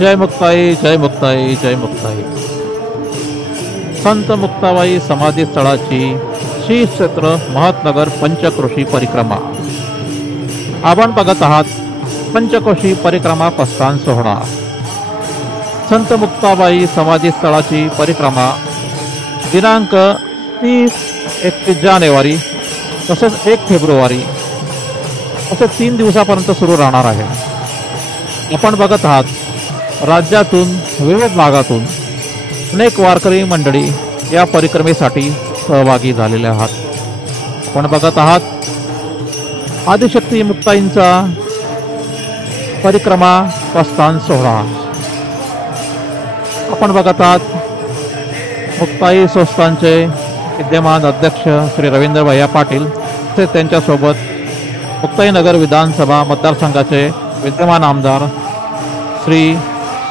जय मुक्ताई जय मुक्ताई जय मुक्ताई. संत मुक्ताबाई समाधी स्थळाची श्री क्षेत्र महत्नगर पंचक्रोशी परिक्रमा. आपण बघत आहात पंचक्रोशी परिक्रमा प्रस्थान सोहळा. संत मुक्ताबाई समाधी स्थळाची परिक्रमा दिनांक 30-31 जानेवारी तसेच 1 फेब्रुवारी असे 3 दिवसापर्यंत सुरू राहणार आहे. आपण बघत आहात राज्यातून विविध भागातून अनेक वारकरी मंडळी या परिक्रमेसाठी सहभागी झालेले आहात. आपण बघत आहात आदिशक्ती मुक्ताईंचा परिक्रमा प्रस्थान सोहळा. आपण बघत आहात मुक्ताई संस्थानचे विद्यमान अध्यक्ष श्री रवींद्र भैया पाटील ते त्यांच्यासोबत मुक्ताई नगर विधानसभा मतदारसंघाचे विद्यमान आमदार श्री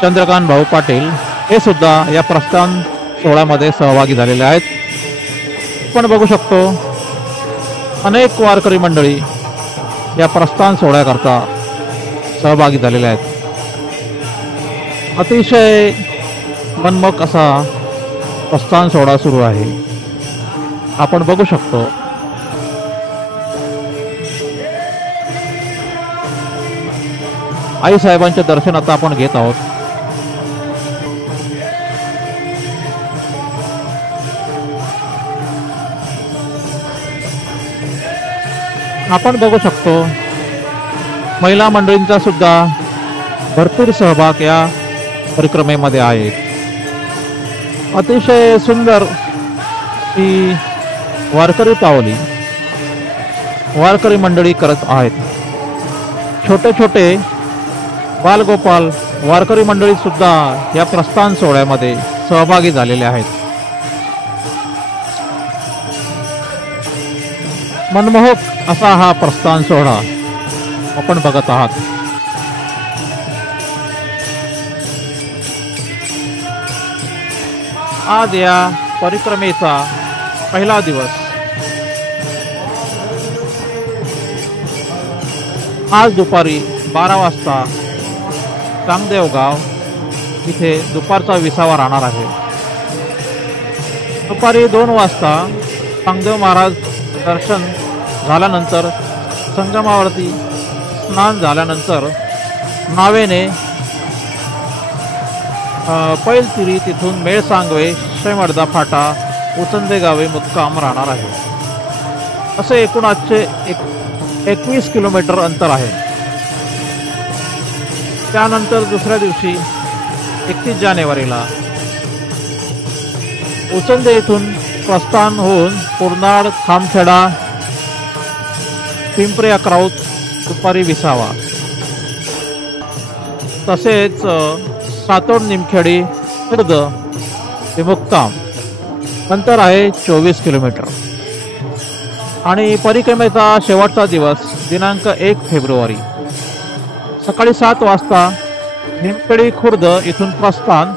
चंद्रकांत भाऊ पाटील हे सुद्धा या प्रस्थान सोहळ्यामध्ये सहभागी झालेले आहेत. आपण बघू शकतो अनेक वारकरी मंडळी या प्रस्थान सोहळ्याकरता सहभागी झालेले आहेत. अतिशय मनमोहक असा प्रस्थान सोहळा सुरू आहे. आपण बघू शकतो आई साहेबांचे दर्शन आता आपण घेत आहोत. आपण बघू शकतो महिला मंडळींचा सुद्धा भरपूर सहभाग या परिक्रमेमध्ये आहे. अतिशय सुंदर ही वारकरी तावली वारकरी मंडळी करत आहेत. छोटे छोटे बालगोपाल वारकरी मंडळी सुद्धा या प्रस्थान सोहळ्यामध्ये सहभागी झालेले आहेत. मनमोहक असा हा प्रस्थान सोहळा आपण बघत आहात. आज या परिक्रमेचा पहिला दिवस. आज दुपारी 12 वाजता कांगदेव गाव इथे दुपारचा विसावा राहणार आहे. दुपारी 2 वाजता कांगदेव महाराज दर्शन झाल्यानंतर संगमावरती स्नान झाल्यानंतर नावेने पैलतिरी तिथून मेळसांगवे शेमर्दा फाटा उचंदे गावे मुक्काम राहणार आहे. असे एकूण आजचे 21 किलोमीटर अंतर आहे. त्यानंतर दुसऱ्या दिवशी 31 जानेवारीला उचंदे येथून प्रस्थान होऊन पूर्णाड खामखेडा पिंपरी अक्राऊत दुपारी विसावा तसेच सातोड निमखेडी खुर्द हे मुक्काम अंतर आहे 24 किलोमीटर. आणि परिक्रमेचा शेवटचा दिवस दिनांक 1 फेब्रुवारी सकाळी 7 वाजता निमखेडी खुर्द इथून प्रस्थान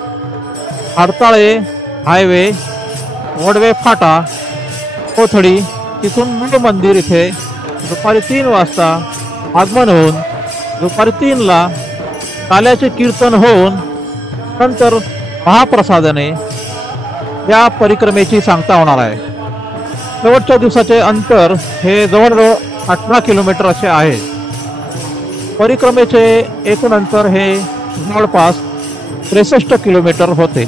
हडताळे हायवे वडवे फाटा कोथडी तिथून मूळ मंदिर इथे दुपारी 3 वाजता आगमन होऊन दुपारी 3ला काल्याचे कीर्तन होऊन नंतर महाप्रसादाने या परिक्रमेची सांगता होणार आहे. शेवटच्या दिवसाचे अंतर हे जवळजवळ 18 किलोमीटर असे आहे. परिक्रमेचे एकूण अंतर हे जवळपास 63 किलोमीटर होते.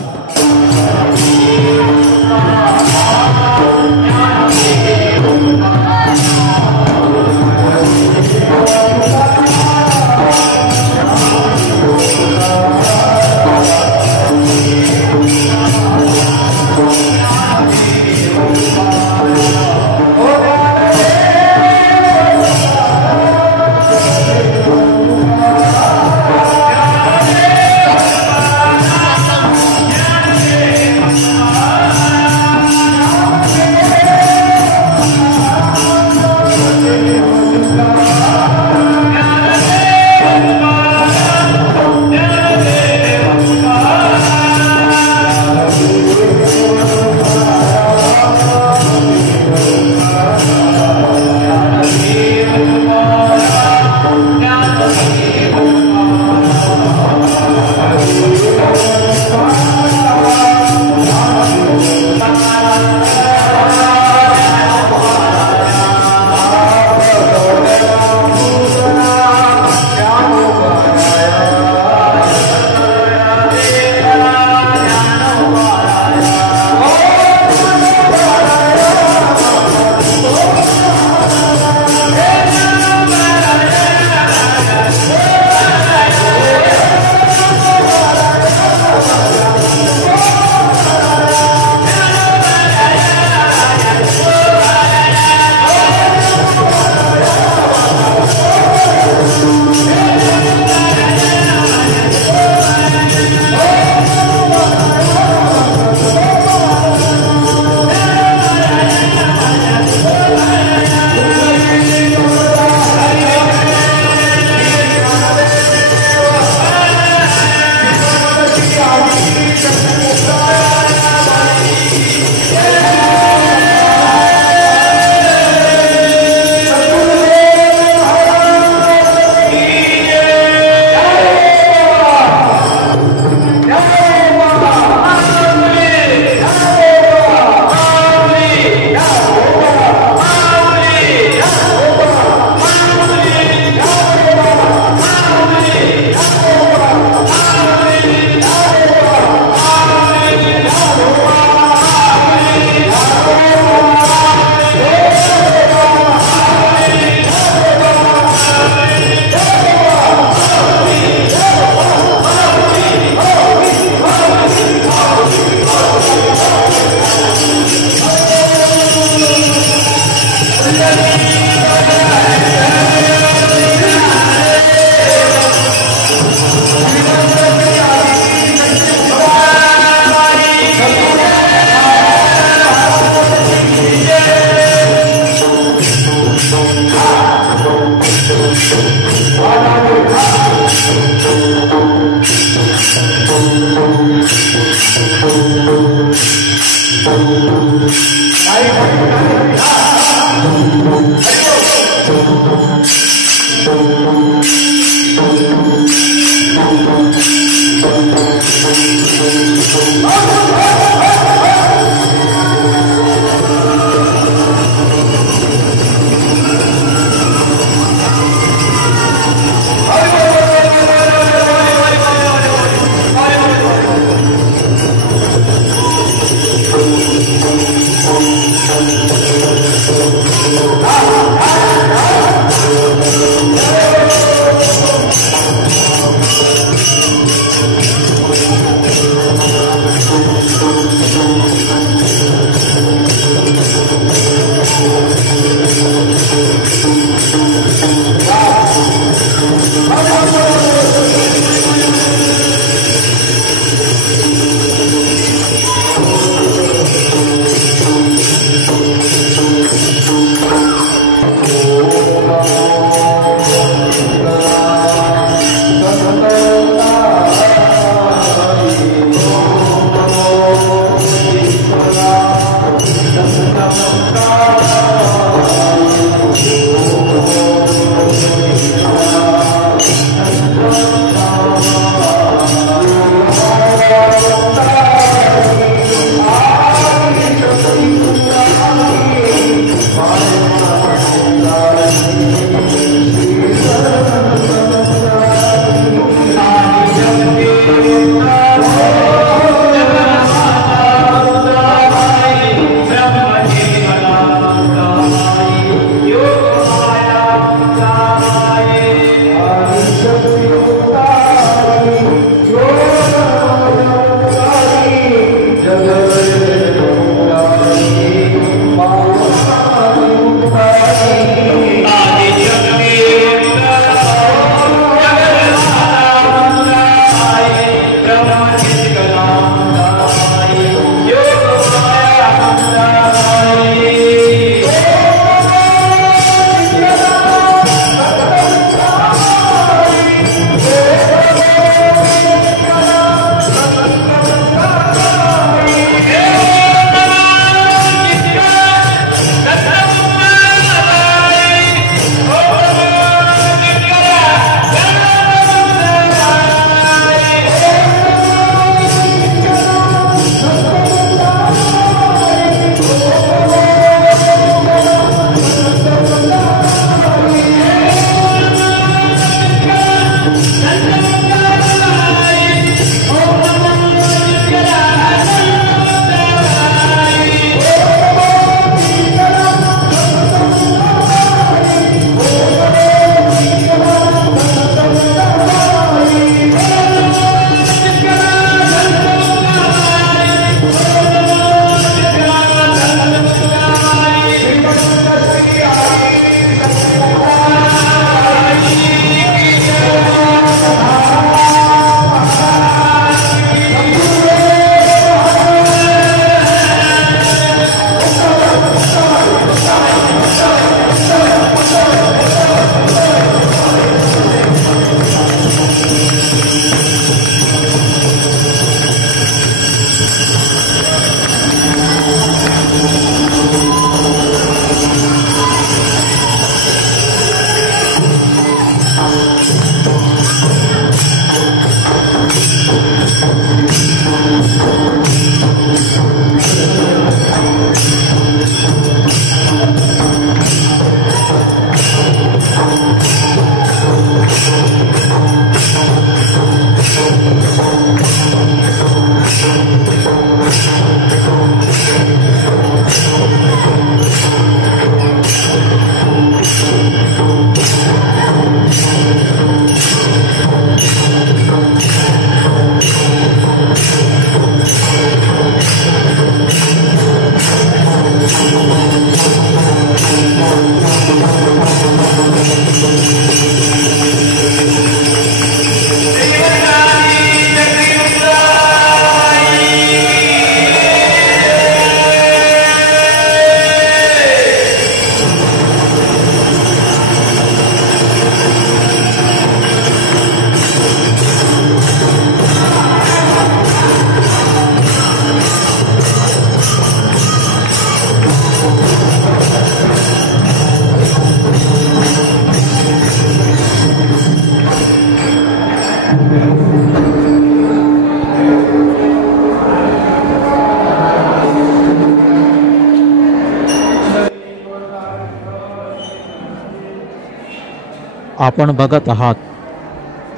आपण बघत आहात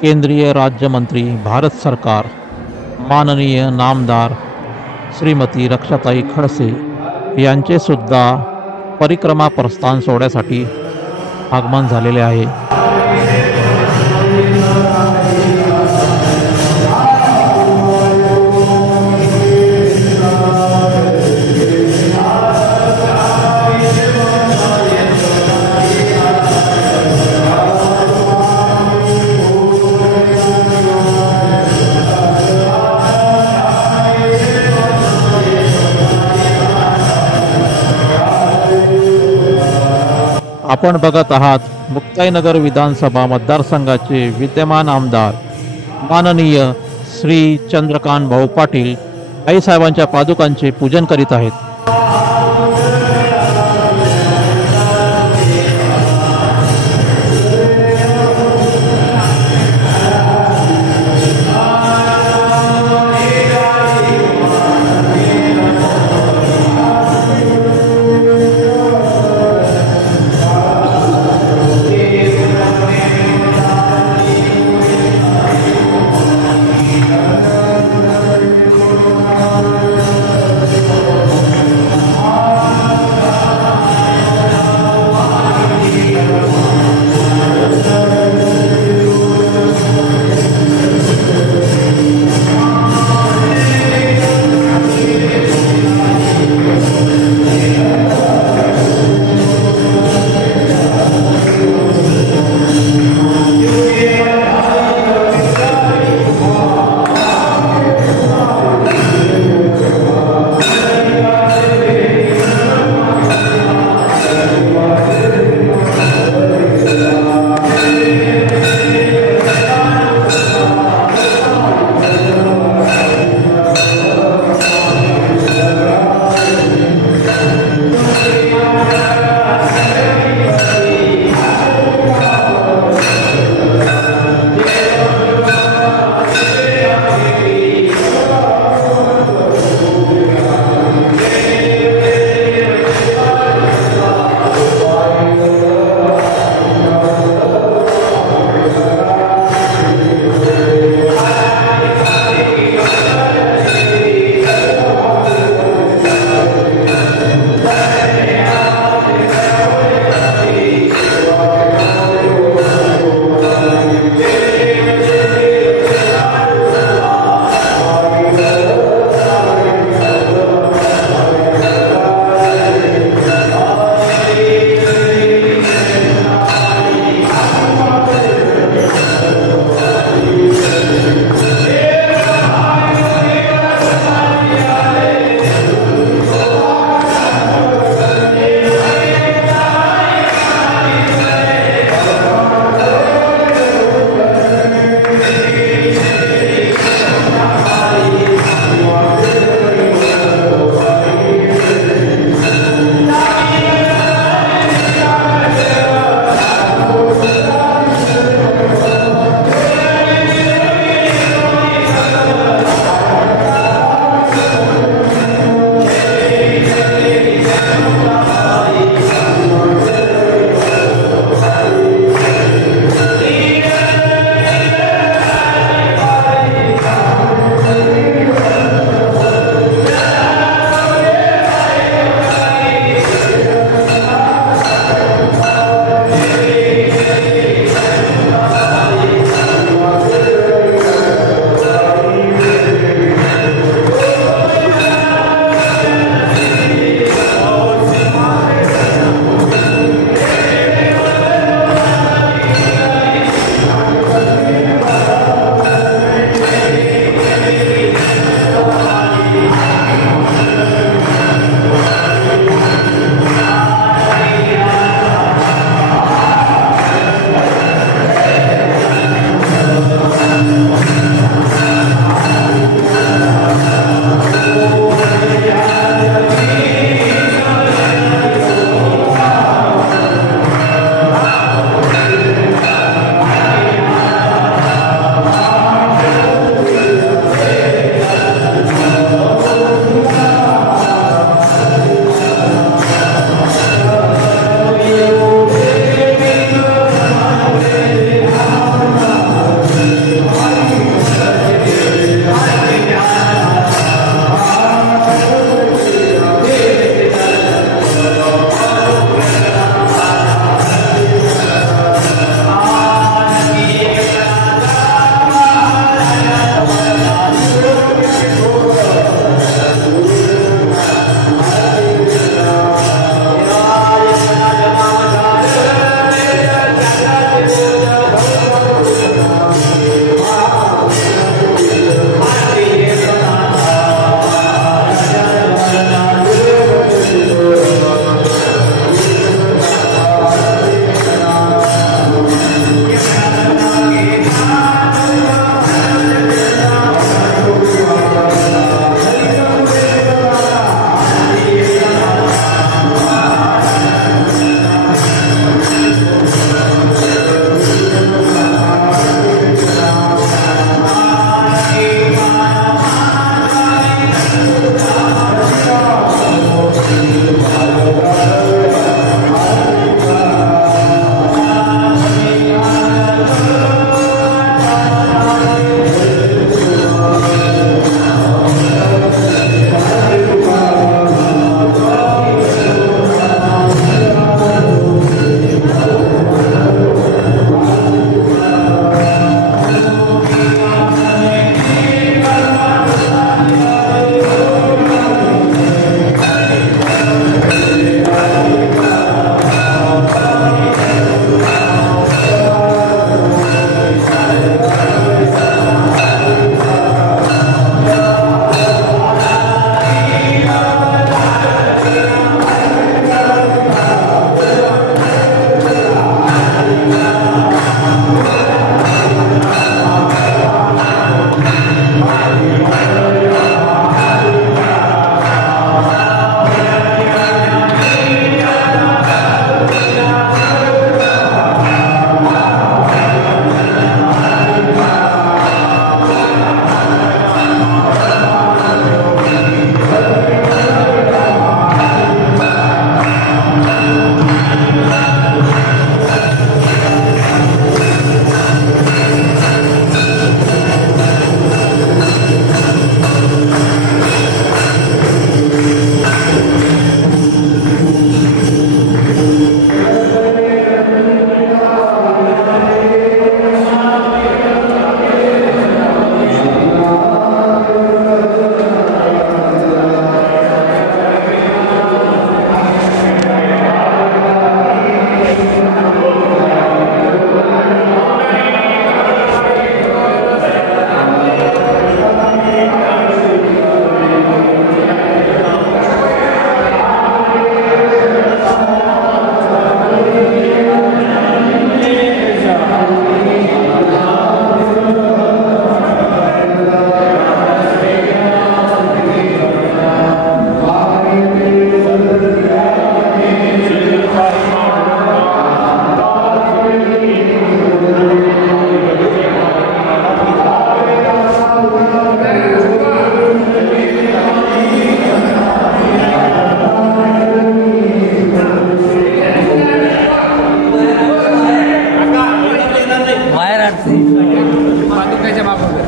केंद्रीय राज्यमंत्री भारत सरकार माननीय नामदार श्रीमती रक्षाताई खडसे यांचे सुद्धा परिक्रमा प्रस्थान सोहळ्यासाठी आगमन झालेले आहे। आपण बघत आहात मुक्ताईनगर विधानसभा मतदारसंघाचे विद्यमान आमदार माननीय श्री चंद्रकांत भाऊ पाटील आईसाहेबांच्या पादुकांचे पूजन करीत आहेत. Krishna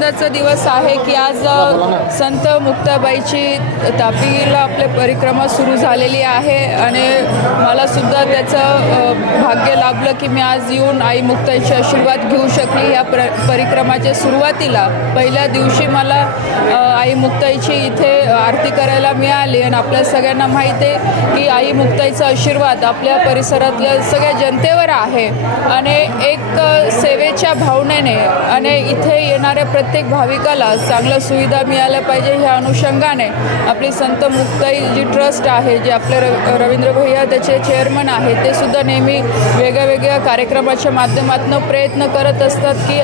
आनंदाचा दिवस आहे की आज संत मुक्ताबाईची तापीला आपली परिक्रमा सुरू झालेली आहे आणि मला सुद्धा त्याचं भाग्य लाभलं की मी आज येऊन आई मुक्ताईचे आशीर्वाद घेऊ शकली। या परिक्रमाच्या सुरुवातीला पहिल्या दिवशी मला आई मुक्ताईची इथे आरती करायला मिळाली आणि आपल्या सगळ्यांना माहिती आहे की आई मुक्ताईचा आशीर्वाद आपल्या परिसरातल्या सगळ्या जनतेवर आहे आणि एक सेवेच्या भावनेने आणि इथे येणाऱ्या प्रत्येक भाविकाला चांगल्या सुविधा मिळाल्या पाहिजे ह्या अनुषंगाने आपली संत मुक्ताई जी ट्रस्ट आहे, जे आपले रवींद्र भैया त्याचे चेअरमन आहे, ते सुद्धा नेहमी वेगळ्या कार्यक्रमाच्या माध्यमातून प्रयत्न करत असतात की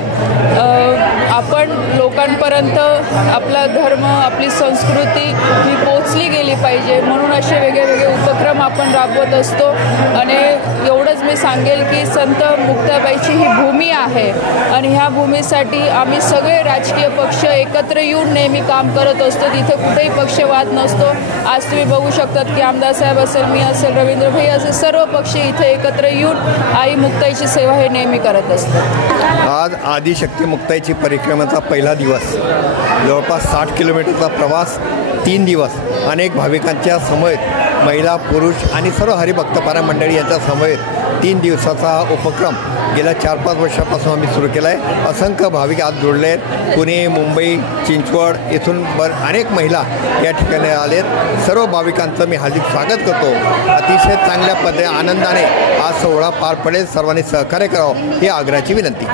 आपण लोकांपर्यंत आपला धर्म आपली संस्कृती ही पोचली गेली पाहिजे, म्हणून असे वेगळे उपक्रम आपण राबवत असतो। आणि एवढंच मी सांगेल की संत मुक्ताबाईची ही भूमी आहे आणि ह्या भूमीसाठी आम्ही सगळे राजकीय पक्ष एकत्र येऊन नेहमी काम करत असतो। तिथे कुठेही पक्षवाद नसतो। आज तुम्ही बघू शकतात की आमदार साहेब असेल, मी असेल, रवींद्र भैया असेल, सर्व पक्ष इथे एकत्र येऊन आई मुक्ताईची सेवा हे नेहमी करत असतात। आज आदिशक्ती मुक्ताईची परिक्रमेचा पहिला दिवस, जवळपास 60 किलोमीटरचा प्रवास, 3 दिवस, अनेक भाविकांच्या समवेत महिला पुरुष आणि सर्व हरिभक्तपारा मंडळी यांच्या समवेत 3 दिवसाचा उपक्रम गेल्या 4-5 वर्षापासून आम्ही सुरू केला आहे। असंख्य भाविक आज जोडले आहेत। पुणे, मुंबई, चिंचवड येथून अनेक महिला या ठिकाणी आलेत। सर्व भाविकांचं मी हार्दिक स्वागत करतो। अतिशय चांगल्या पद्धतीने आनंदाने हा सोहळा पार पडेल, सर्वांनी सहकार्य करावं ही आग्रहाची विनंती।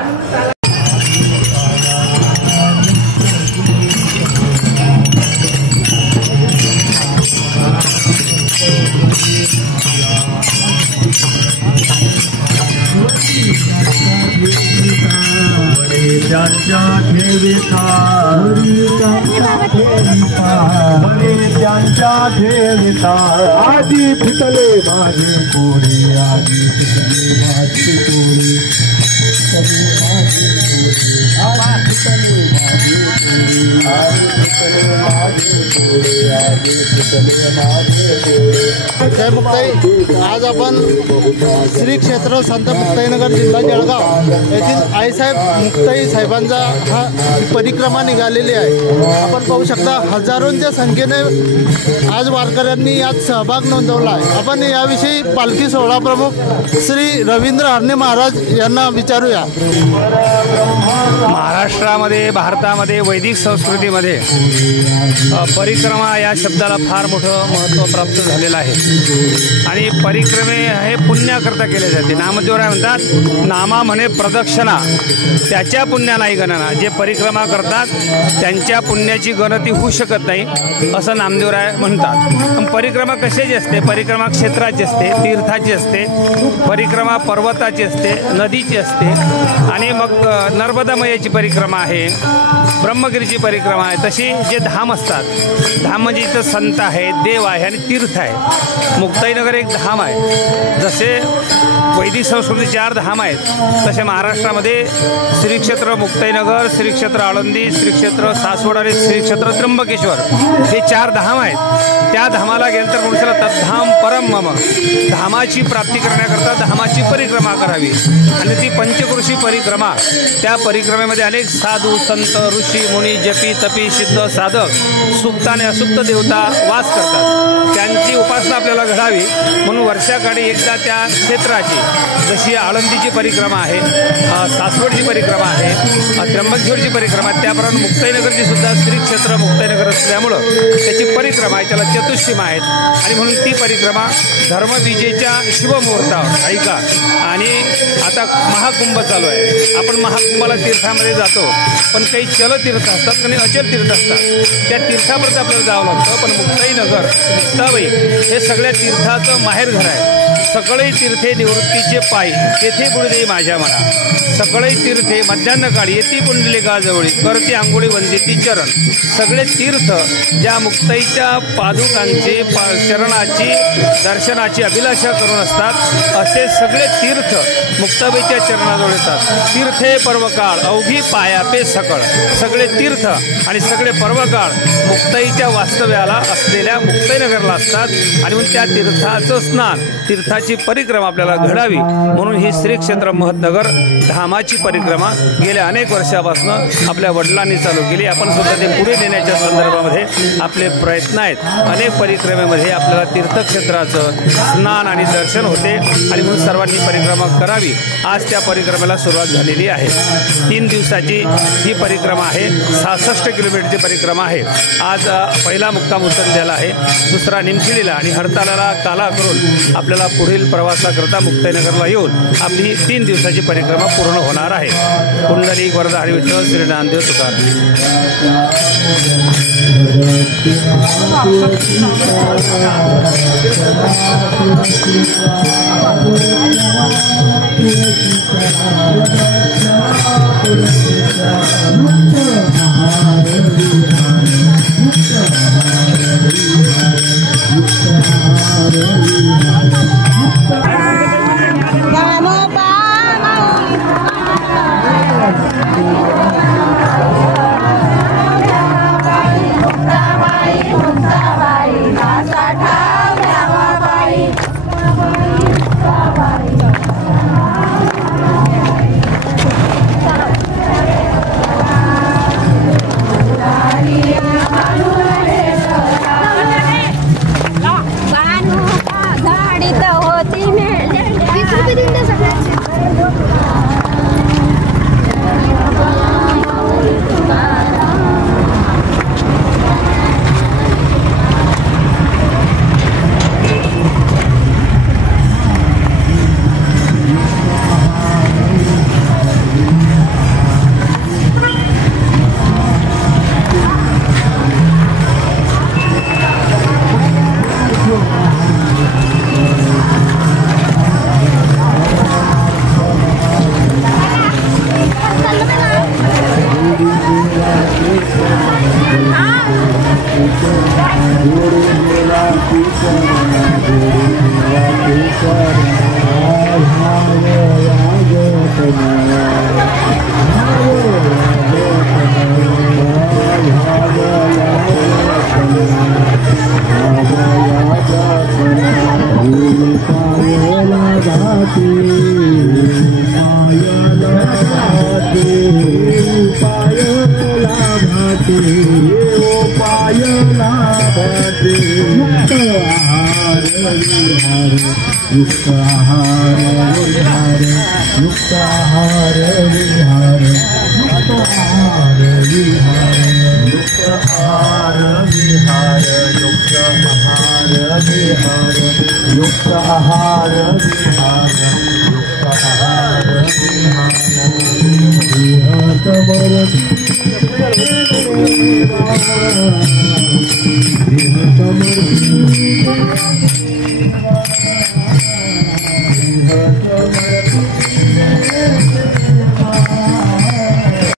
आधी फिटले माझे कोणी, आधी फिटले माझे कोणी, जय मुक्ताई। आज आपण श्री क्षेत्र संत मुक्ताईनगर जिल्हा जळगाव येथील आईसाहेब मुक्ताई साहेबांचा हा परिक्रमा निघालेली आहे। आपण पाहू शकता हजारोंच्या संख्येने आज वारकऱ्यांनी यात सहभाग नोंदवला आहे। आपण याविषयी पालखी सोहळा प्रमुख श्री रवींद्र हरणे महाराज यांना विचारूया। महाराष्ट्रामध्ये, भारतामध्ये, वैदिक संस्कृतीमध्ये परिक्रमा या शब्दाला फार मोठं महत्त्व प्राप्त झालेलं आहे आणि परिक्रमे हे पुण्याकरता केले जाते। नामदेवराय म्हणतात, नामा म्हणे प्रदक्षिणा, त्याच्या पुण्या नाही गणना। जे परिक्रमा करतात त्यांच्या पुण्याची गणती होऊ शकत नाही असं नामदेवराय म्हणतात। पण परिक्रमा कशाची असते? परिक्रमा क्षेत्राची असते, तीर्थाची असते, परिक्रमा पर्वताची असते, नदीची असते आणि मग नर्मदा मैयाची परिक्रमा आहे, ब्रह्मगिरीची परिक्रमा आहे। तशी जे धाम असतात, धाम म्हणजे इथं संत आहे, देव आहे आणि तीर्थ आहे। मुक्ताईनगर एक धाम आहे। जसे वैदिक संस्कृती 4 धाम आहेत, तसे महाराष्ट्रामध्ये श्री क्षेत्र मुक्ताईनगर, श्री क्षेत्र आळंदी, श्री क्षेत्र सासवड आणि श्री क्षेत्र त्र्यंबकेश्वर हे 4 धाम आहेत। त्या धामाला गेलं तर मनुष्याला तद्धाम परम मम, धामाची प्राप्ती करण्याकरता धामाची परिक्रमा करावी आणि ती पंचक्रोशी परिक्रमा, त्या परिक्रमेमध्ये अनेक साधू संत ऋषी मुनी जपी तपी सिद्ध साधक सुप्त आणि असुप्त देवता वास करतात। त्यांची उपासना आपल्याला घडावी म्हणून वर्षाकाळी एकदा त्या क्षेत्राची, जशी आळंदीची परिक्रमा आहे, सासवडची परिक्रमा आहे, त्र्यंबकेश्वरची परिक्रमा आहे, त्याप्रमाणे मुक्ताईनगरची सुद्धा श्री क्षेत्र मुक्ताईनगर असल्यामुळं त्याची परिक्रमा आहे, त्याला चतुष्सीमा आहेत आणि म्हणून ती परिक्रमा धर्मविजेच्या शुभमुहूर्तावर ऐका। आणि आता महाकुंभ चालू आहे, आपण महाकुंभाला तीर्थामध्ये जातो, पण काही चल तीर्थ असतात आणि अचल तीर्थ असतात, त्या तीर्थापर्यंत आपल्याला जावं लागतं। पण मुक्ताईनगर, मुक्ताबाई हे सगळ्या तीर्थाचं माहेरघर आहे। सकळई तीर्थे निवृत्तीचे पायी, तेथे बुडदे माझ्या मना, सकळई तीर्थे मध्यान्हकाळी येती पुंडलिकाजवळी, करते आंघोळी वंदिती चरण। सगळे तीर्थ ज्या मुक्ताईच्या पादुकांचे शरणाची दर्शनाची अभिलाषा करून असतात, असे सगळे तीर्थ मुक्ताबाईच्या चरणाजवळ येतात। तीर्थे पर्वकाळ अवघी पायापे सकळ, सगळे तीर्थ आणि सगळे पर्वकाळ मुक्ताईच्या वास्तव्याला असलेल्या मुक्ताईनगरला असतात आणि मग त्या तीर्थाचं स्नान, तीर्थाची धामाची परिक्रमा आपल्याला घडावी म्हणून ही श्री क्षेत्र महत्नगर धामाची परिक्रमा गेल्या अनेक वर्षापासून आपल्या वडिलांनी चालू केली. आपण सुद्धा ते पुढे नेण्याच्या संदर्भामध्ये आपले प्रयत्न आहेत. अनेक परिक्रमेमध्ये आपल्याला तीर्थक्षेत्राचं स्नान आणि दर्शन होते आणि म्हणून सर्वांनी परिक्रमा करावी. आज त्या परिक्रमेला सुरुवात झालेली आहे. 3 दिवसाची ही परिक्रमा आहे. 66 किलोमीटरची परिक्रमा आहे. आज पहिला मुक्काम उचललेला आहे, दुसरा निमखिडीला आणि हरताळाला काला करून आपल्याला पुढील प्रवासाकरता मुक्ताईनगरला येऊन आपली ही 3 दिवसाची परिक्रमा पूर्ण होणार आहे. पुंडलिक वरदा हरी विठ्ठल श्री ज्ञानदेव तुकाराम.